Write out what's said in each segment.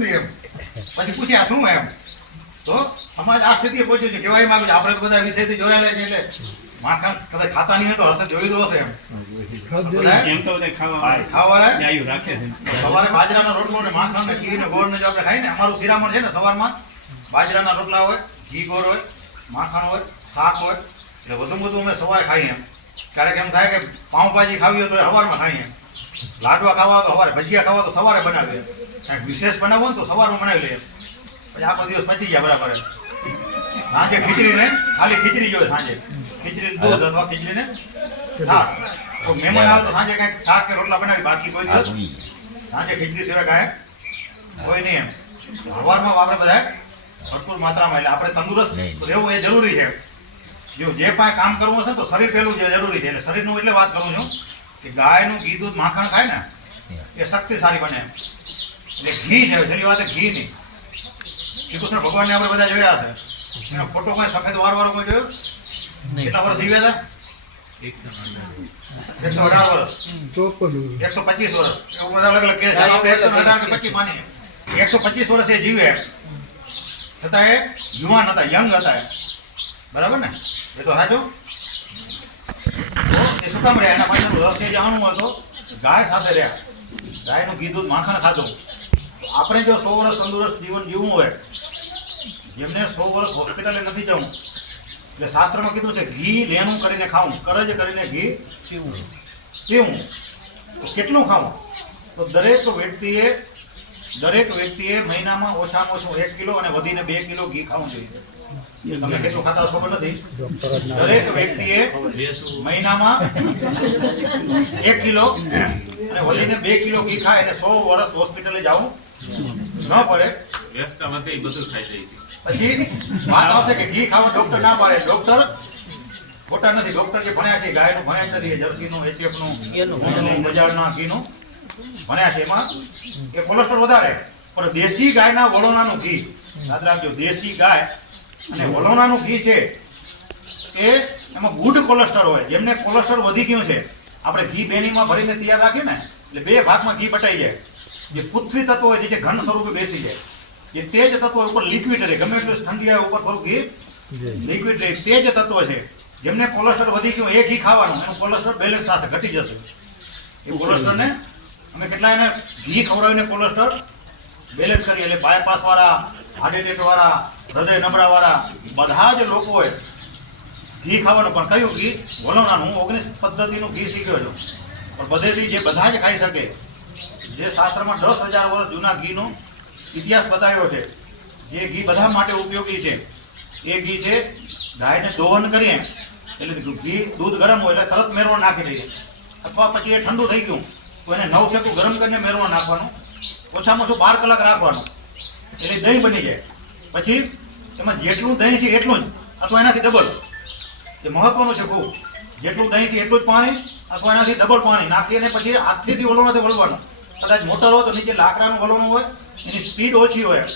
નથી એમ. પછી પૂછે આ શું એમ, તો સમાજ આ સ્થિતિએ પહોંચ્યું છે. કહેવાય માંગે છે આપણે તો બધા વિષયથી જોડાયેલા છે એટલે માખણ કદાચ ખાતા નહીં તો હશે, જોયું તો હશે એમ. સવારે બાજરાનો રોટલો ને માખણ ને ઘી ને ગોળ ને જો આપણે ખાઈ ને, અમારું શિરામણ છે ને સવારમાં બાજરાના રોટલા હોય, ઘી ગોળ હોય, માખણ હોય, શાક હોય, એટલે વધુ અમે સવારે ખાઈએ એમ. ક્યારેક એમ થાય કે પાઉંભાજી ખાવી હોય તો સવારમાં ખાઈએ, લાડવા ખાવા તો સવારે, ભજીયા ખાવા તો સવારે બનાવીએ, કાંઈક વિશેષ બનાવવું હોય તો સવારમાં બનાવી લઈએ. પછી આખો દિવસ પચી જાય બરાબર. સાંજે ખીચડી ને ખાલી ખીચડી જોઈએ, સાંજે ખીચડી દૂધ અથવા ખીચડી ને શાક. તો મહેમાન આવે તો સાંજે કાંઈક શાક કે રોટલા બનાવી, બાકી કોઈ દિવસ સાંજે ખીચડી સિવાય કાંઈ હોય નહીં એમ. સવારમાં આપણે બધા ભરપૂર માત્રામાં, એટલે આપણે તંદુરસ્ત રહેવું એ જરૂરી છે. જો જે પણ કામ કરવું હશે તો શરીર પેલું જરૂરી છે. એટલે શરીરનું એટલે વાત કરું છું કે ગાયનું ઘી દૂધ માખણ ખાય ને એ શક્તિશાળી બને. એટલે ઘી છે, છેલ્લી વાત ઘી નહીં. શ્રી કૃષ્ણ ભગવાનને આપણે બધા જોયા છે, એનો ફોટો કોઈ સફેદ વાળો કોઈ જોયો? કેટલા વર્ષ જીવ્યા હતા? 118 વર્ષ, 125 વર્ષ, એવું બધા અલગ અલગ કે 118 કે 25 માની. 125 વર્ષ એ જીવે, છતાં એ યુવાન હતા, યંગ હતા, બરાબર ને? એ તો સાચું. એ શું કામ રહ્યા? એના પાછળનું રહસ્ય જાણવું હોય તો ગાય સાથે રહ્યા, ગાયનું ઘી દૂધ માખણ ખાધું. આપણે જો 100 વર્ષ તંદુરસ્ત જીવન જીવવું હોય, જેમને 100 વર્ષ હોસ્પિટલે નથી જવું, એટલે શાસ્ત્રમાં કીધું છે ઘી લેણું કરીને ખાવું, કરજ કરીને ઘી પીવું. તો કેટલું ખાવું? તો દરેક વ્યક્તિએ મહિનામાં ઓછામાં ઓછું 1 કિલો અને વધીને 2 કિલો ઘી ખાવું જોઈએ. તમે કેટલું ખાતા ખબર નથી. દરેક વ્યક્તિએ મહિનામાં 1 કિલો અને વધીને 2 કિલો ઘી ખાય એટલે 100 વર્ષ હોસ્પિટલે જવું ન પડે. પછી વાત આવશે કે ઘી ખાવા ડોક્ટર ના પાડે. ડોક્ટર ખોટા નથી. ડોક્ટર જે ભણ્યા છે ગાયનું ભણ્યા જ નથી, જર્સીનું, એચએફનું, બજારના ઘીનું ભણ્યા છે. એમાં એ કોલેસ્ટ્રોલ વધારે. પણ દેશી ગાયના વલોણાનું ઘી, યાદ રાખજો, દેશી ગાય અને વલોણાનું ઘી છે એ એમાં ગુડ કોલેસ્ટ્રોલ હોય. જેમને કોલેસ્ટ્રોલ વધી ગયું છે, આપણે ઘી બેનીમાં ભરીને તૈયાર રાખીએ ને એટલે 2 ભાગમાં ઘી બટાઈ જાય. જે પૃથ્વી તત્વો હોય જે ઘન સ્વરૂપે બેસી જાય, જે તેજ તત્વો ઉપર લિક્વિડ રહે, ગમે એટલું ઠંડી આવે ઉપર થોડું ઘી લિક્વિડ રહે, તેજ તત્વો છે. જેમને કોલેસ્ટ્રોલ વધી ગયું એ ઘી ખાવાનું, એનું કોલેસ્ટ્રોલ બેલેન્સ સાથે ઘટી જશે. એ કોલેસ્ટ્રોલને અમે કેટલા એને ઘી ખવડાવીને કોલેસ્ટ્રોલ બેલેન્સ કરીએ. એટલે બાયપાસ વાળા, હાર્ટ એટેક વાળા, હૃદય નબળા વાળા બધા જ લોકોએ ઘી ખાવાનું. પણ કયું ઘી? વલોણાનું. હું 19 પદ્ધતિનું ઘી શીખ્યો છું, પણ બધેથી જે બધા જ ખાઈ શકે, જે શાસ્ત્રમાં 10,000 વર્ષ જૂના ઘીનો ઇતિહાસ બતાવ્યો છે, જે ઘી બધા માટે ઉપયોગી છે, એ ઘી છે ગાયને દોહન કરીએ એટલે ઘી દૂધ ગરમ હોય એટલે તરત મેરવા નાખી દઈએ, અથવા પછી એ ઠંડુ થઈ ગયું તો એને 9 શેકું ગરમ કરીને મેરવા નાખવાનું, ઓછામાં ઓછું 12 કલાક રાખવાનું, એટલે દહીં બની જાય. પછી એમાં જેટલું દહીં છે એટલું જ અથવા એનાથી ડબલ, એ મહત્વનું છે ખૂબ, જેટલું દહીં છે એટલું જ પાણી અથવા એનાથી ડબલ પાણી નાખી અને પછી હાથથી વલોણાથી વલવાનું. કદાચ મોટર હોય તો નીચે લાકડાનું વલોણું હોય, એની સ્પીડ ઓછી હોય,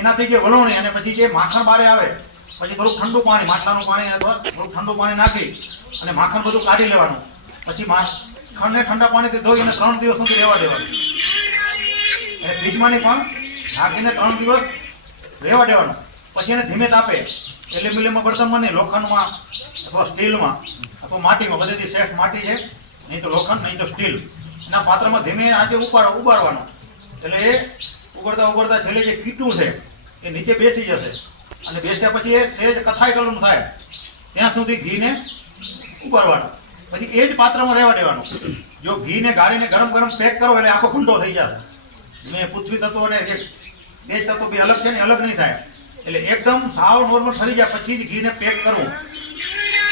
એનાથી જે વલોણી અને પછી જે માખણ બારે આવે પછી થોડું ઠંડુ પાણી, માટલાનું પાણી અથવા થોડું ઠંડુ પાણી નાખી અને માખણ બધું કાઢી લેવાનું. પછી માખણને ઠંડા પાણીથી ધોઈ અને 3 દિવસ સુધી રહેવા દેવાનું. અને ફ્રીજમાંની પણ નાખીને 3 દિવસ રહેવા દેવાનું. પછી એને ધીમે તાપે, એલ્યુમિનિયમમાં બળતણમાં નહીં, લોખંડમાં અથવા સ્ટીલમાં અથવા માટીમાં, બધેથી સેફ માટી છે, નહીં તો લોખંડ, નહીં તો સ્ટીલ, એના પાત્રમાં ધીમે આંચે ઉબાડવાનું. એટલે એ ઉગડતા છેલ્લે જે કીટું છે એ નીચે બેસી જશે અને બેસ્યા પછી એ સહેજ કથાઈ કલરનું થાય ત્યાં સુધી ઘીને ઉબાડવાનું. પછી એ જ પાત્રમાં રહેવા દેવાનું. જો ઘીને ગાળીને ગરમ પેક કરો એટલે આખો ખુંડો થઈ જશે. મેં પૃથ્વી તત્વો અને જે તેજ તત્વો બી અલગ છે ને, અલગ નહીં થાય. એટલે એકદમ સાવ નોર્મલ ઠરી જાય પછી જ ઘીને પેક કરવું.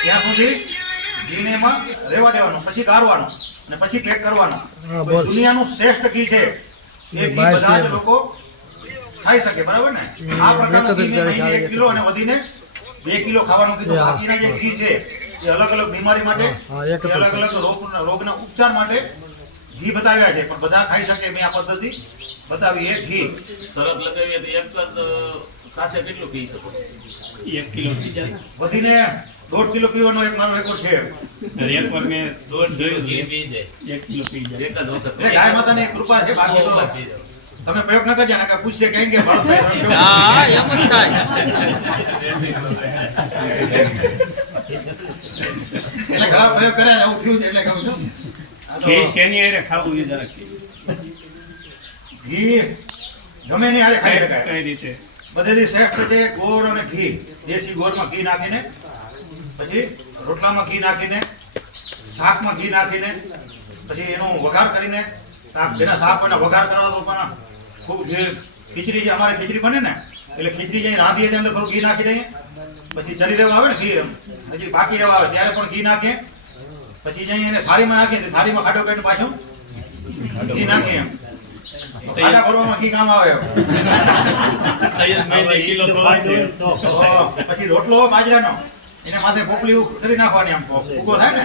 ત્યાં સુધી ઘીને એમાં રહેવા દેવાનું, પછી ગાળવાનું અને પછી પેક કરવાનું. દુનિયાનું શ્રેષ્ઠ ઘી છે એ ઘી બધા જ લોકો ખાઈ શકે, બરાબર ને? આ પ્રકારનું ઘી 1 કિલો અને વધીને 2 કિલો ખાવાનું કીધું. બાકીના જે ઘી છે એ અલગ અલગ બીમારી માટે, અલગ અલગ રોગના ઉપચાર માટે ઘી બતાવ્યા છે, પણ બધા ખાઈ શકે. મેં આ પદ્ધતિ બતાવી. એ ઘી સરસ લગાવીએ તો એક જ સાથે કેટલું પી શકો? 1 કિલો પી જાય, વધીને 1.5 કિલો પીવાનો એક મારો રેકોર્ડ છે. એક વાર મેં 1.5 કિલો પી જાય, 1 કિલો પી જાય એક જ વખત. ગાય માતાની કૃપા છે, બાકી તો તમે પ્રયોગ ન કરજો ને કે પૂછશે કે કે ભરતભાઈ તમે કેવું? હા એમ જ થાય. એટલે ઘણા પ્રયોગ કર્યા આવું થયું છે એટલે કહું છું આ તો ઘી શેની હારે ખાવું એ જરાક કહો. ઘી ગમે નહીં હારે ખાઈ શકાય. કઈ રીતે? બધેથી શ્રેષ્ઠ છે ગોળ અને ઘી. દેશી ગોળમાં ઘી નાખીને, પછી રોટલામાં ઘી નાખીને, શાકમાં ઘી નાખીને, પછી એનો વઘાર કરીને શાક જેના શાક હોય વઘાર કરવા તો પણ ખૂબ ઘી. ખીચડી જે અમારે ખીચડી બને ને એટલે ખીચડી જે રાંધીએ તેની અંદર થોડું ઘી નાખી દઈએ. પછી ચરી રહેવા આવે ને ઘી હજી બાકી રહેવા આવે ત્યારે પણ ઘી નાખીએ. પછી જઈએ એને થાળીમાં નાખીએ તો થાળીમાં ખાડો કરીને પાછું ઘી નાખીએ. ખાડા ભરવામાં ઘી કામ આવે. મહિને કિલો ખવાય છે. તો પછી રોટલો હોય બાજરાનો એને માથે પોપલી કરી નાખવાની આમ ભૂકો થાય ને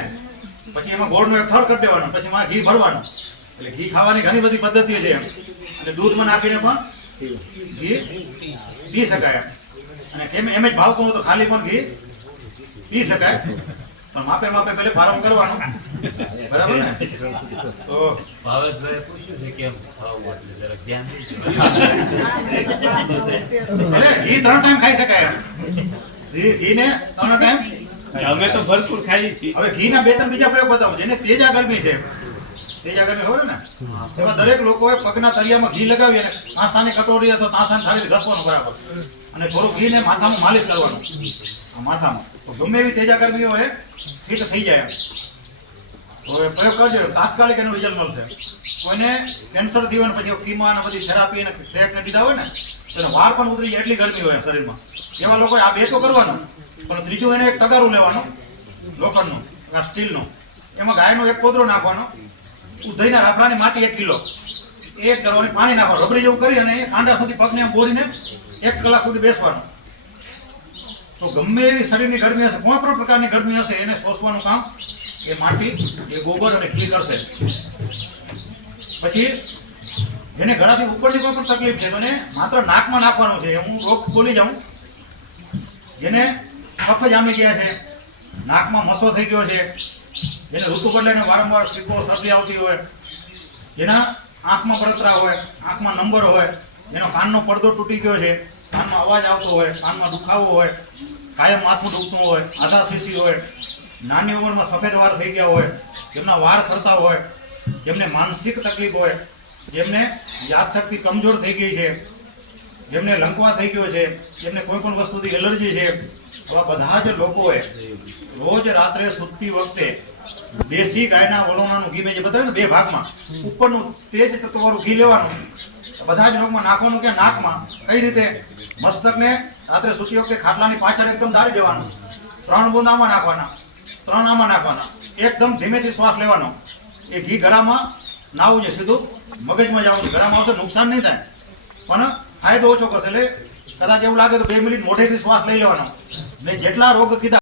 પછી એમાં ગોળનો એક થર કરી દેવાનો પછી એમાં ઘી ભરવાનું. એટલે ઘી ખાવાની ઘણી બધી પદ્ધતિઓ છે એમ. અને દૂધમાં નાખીને પણ ઘી પી શકાય અને એમ જ ભાવતું હોય તો ખાલી પણ ઘી પી શકાય પણ માપે માપે પેલે ફાર્મ કરવાનું. બરાબર ને? તો ભાવેશભાઈએ પૂછ્યું છે કેમ ખાવું એટલે જરાક ધ્યાન દેજો. એટલે ઘી 3 ટાઈમ ખાઈ શકાય એમ. ઘીને 3 ટાઈમ. અમે તો ભરપૂર ખાઈએ છીએ. હવે ઘીના 2-3 બીજા પ્રયોગ બતાવું જેને તેજા ગરમી છે. તેજા ગરમી ખબર ને એમાં દરેક લોકોએ પગના તળિયામાં ઘી લગાવી અને તાંસાની કટોરી અથવા તાંસાની થાળી ઘસવાનું બરાબર અને થોડું ઘીને માથામાં માલિશ કરવાનું. આ માથામાં તો ગમે એવી તેજા ગરમી હોય ફિટ થઈ જાય એમ. તો એ પ્રયોગ કરજો તાત્કાલિક એનું રિઝલ્ટ મળશે. કોઈને કેન્સર થયું હોય ને પછી કીમા અને બધી થેરાપી અને શેક ને દીધા હોય ને તો એનો વાર પણ ઉતરી જાય એટલી ગરમી હોય શરીરમાં. એવા લોકોએ આ 2 તો કરવાનું પણ ત્રીજું એને એક તગારું લેવાનું લોખંડનું આ સ્ટીલનું એમાં ગાયનો એક કોતરો નાખવાનો. ઉધઈના રાફડાની માટી 1 કિલો એક કરવાની પાણી નાખવાનું રબડી જેવું કરી અને કાંડા સુધી પગને એમ બોરીને 1 કલાક સુધી બેસવાનું. તો ગમે એવી શરીરની ગરમી હશે કોઈ પણ પ્રકારની ગરમી હશે એને શોષવાનું કામ એ માટી એ ગોબર અને ઘી કરશે. પછી જેને ગળાથી ઉપરની કોઈ પણ તકલીફ છે તો એને માત્ર નાકમાં નાખવાનું છે. હું રોગ બોલી જાઉં જેને કફ જામી ગયા છે, નાકમાં મસો થઈ ગયો છે, જેને ઋતુ બદલાઈને વારંવાર શીખો શરદી આવતી હોય, જેના આંખમાં બળતરા હોય, આંખમાં નંબર હોય, જેનો કાનનો પડદો તૂટી ગયો છે, કાનમાં અવાજ આવતો હોય, કાનમાં દુખાવો હોય, કાયમ માથું દુખતું હોય, આધા શીશી હોય, નાની ઉંમરમાં સફેદ વાળ થઈ ગયા હોય, જેમના વાળ ખરતા હોય, જેમને માનસિક તકલીફ હોય, જેમને યાદશક્તિ કમજોર થઈ ગઈ છે, જેમને લંકવા થઈ ગયો છે, જેમને કોઈ પણ વસ્તુથી એલર્જી છે, તો બધા જ લોકોએ રોજ રાત્રે સૂતી વખતે દેશી ગાયના વલોણાનું ઘી મેં જે બતાવ્યું ને 2 ભાગમાં ઉપરનું તેજ તત્વવાળું ઘી લેવાનું. બધા જ રોગમાં નાખવાનું કે નાકમાં કઈ રીતે મસ્તકને રાત્રે સૂતી વખતે ખાટલાની પાછળ એકદમ દારી દેવાનું. 3 બૂંદ આમાં નાખવાના, 3 આમાં નાખવાના. એકદમ ધીમેથી શ્વાસ લેવાનો. એ ઘી ગળામાં નાવું છે સીધું મગજમાં જવાનું. ગળામાં આવશે નુકસાન નહીં થાય પણ ફાયદો ઓછો કરશે. એટલે કદાચ એવું લાગે તો 2 મિનિટ મોઢેથી શ્વાસ લઈ લેવાનો ને જેટલા રોગ કીધા